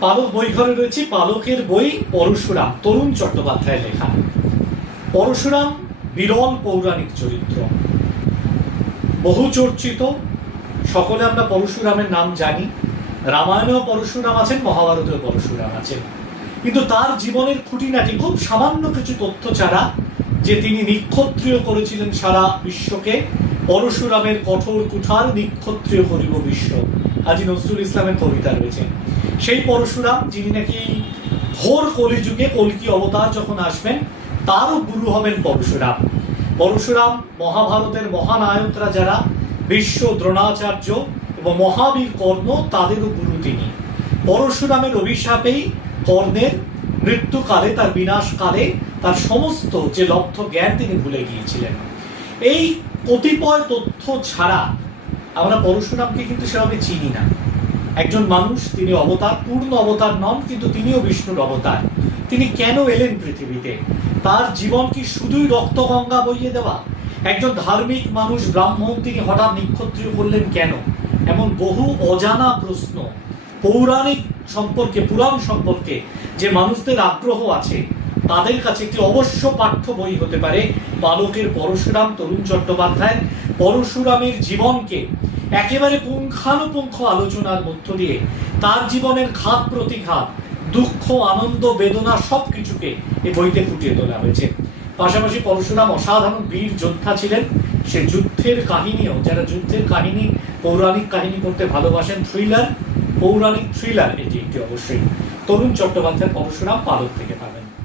পালক বই ঘরে রয়েছে পালকের বই পরশুরাম, তরুণ চট্টোপাধ্যায়ের লেখা। পরশুরাম বিরল পৌরাণিক চরিত্র। বহু চর্চিত সকলে আমরা পরশুরামের নাম জানি। রামায়ণেও পরশুরাম আছেন, মহাভারতেও পরশুরাম আছেন। কিন্তু তার জীবনের খুঁটিনাটি খুব সামান্য কিছু তথ্য ছাড়া যে তিনি নিক্ষত্রিয় করেছিলেন সারা বিশ্বকে, পরশুরামের কঠোর কুঠার নিক্ষত্রিয় করিব বিশ্ব। আজি নজরুল ইসলামের কবিতা রয়েছে। সেই পরশুরাম যিনি নাকি ঘোর কলিযুগে কলকি অবতার যখন আসবেন, তারও গুরু হবেন পরশুরাম। পরশুরাম মহাভারতের মহানায়করা যারা, বিশ্ব দ্রোণাচার্য এবং মহাবীর কর্ণ, তাদেরও গুরু তিনি। পরশুরামের অভিশাপেই কর্ণের মৃত্যুকালে, তার বিনাশকালে, তার সমস্ত যে লব্ধ জ্ঞান তিনি ভুলে গিয়েছিলেন। এই কতিপয় তথ্য ছাড়া আমরা পরশুরামকে কিন্তু সেভাবে চিনি না। একজন মানুষ, তিনি অবতার, পূর্ণ অবতার নন, কিন্তু তিনিও বিষ্ণুর অবতার। তিনি কেন এলেন পৃথিবীতে? তার জীবন কি শুধুই রক্তগঙ্গা বইয়ে দেওয়া? একজন ধার্মিক মানুষ, ব্রাহ্মণ, তিনি হঠাৎ নিক্ষত্রিয় করলেন কেন? এমন বহু অজানা প্রশ্ন পৌরাণিক সম্পর্কে, পুরাণ সম্পর্কে যে মানুষদের আগ্রহ আছে, তাদের কাছে একটি অবশ্য পাঠ্য বই হতে পারে, বালকের পরশুরাম, তরুণ চট্টোপাধ্যায় পরশুরামের জীবনকে। একেবারে পুঙ্খানুপুঙ্খ আলোচনার মধ্য দিয়ে তার জীবনের ঘাত প্রতিঘাত দুঃখ, আনন্দ, বেদনা সব কিছুকে এই বইতে ফুটিয়ে তোলা হয়েছে। পাশাপাশি পরশুরাম অসাধারণ বীর যোদ্ধা ছিলেন। সে যুদ্ধের কাহিনীও, যারা যুদ্ধের কাহিনী, পৌরাণিক কাহিনী করতে ভালোবাসেন থ্রিলার পৌরাণিক থ্রিলার এটি একটি অবশ্যই। তরুণ চট্টোপাধ্যায় পরশুরাম পালক থেকে পাবেন।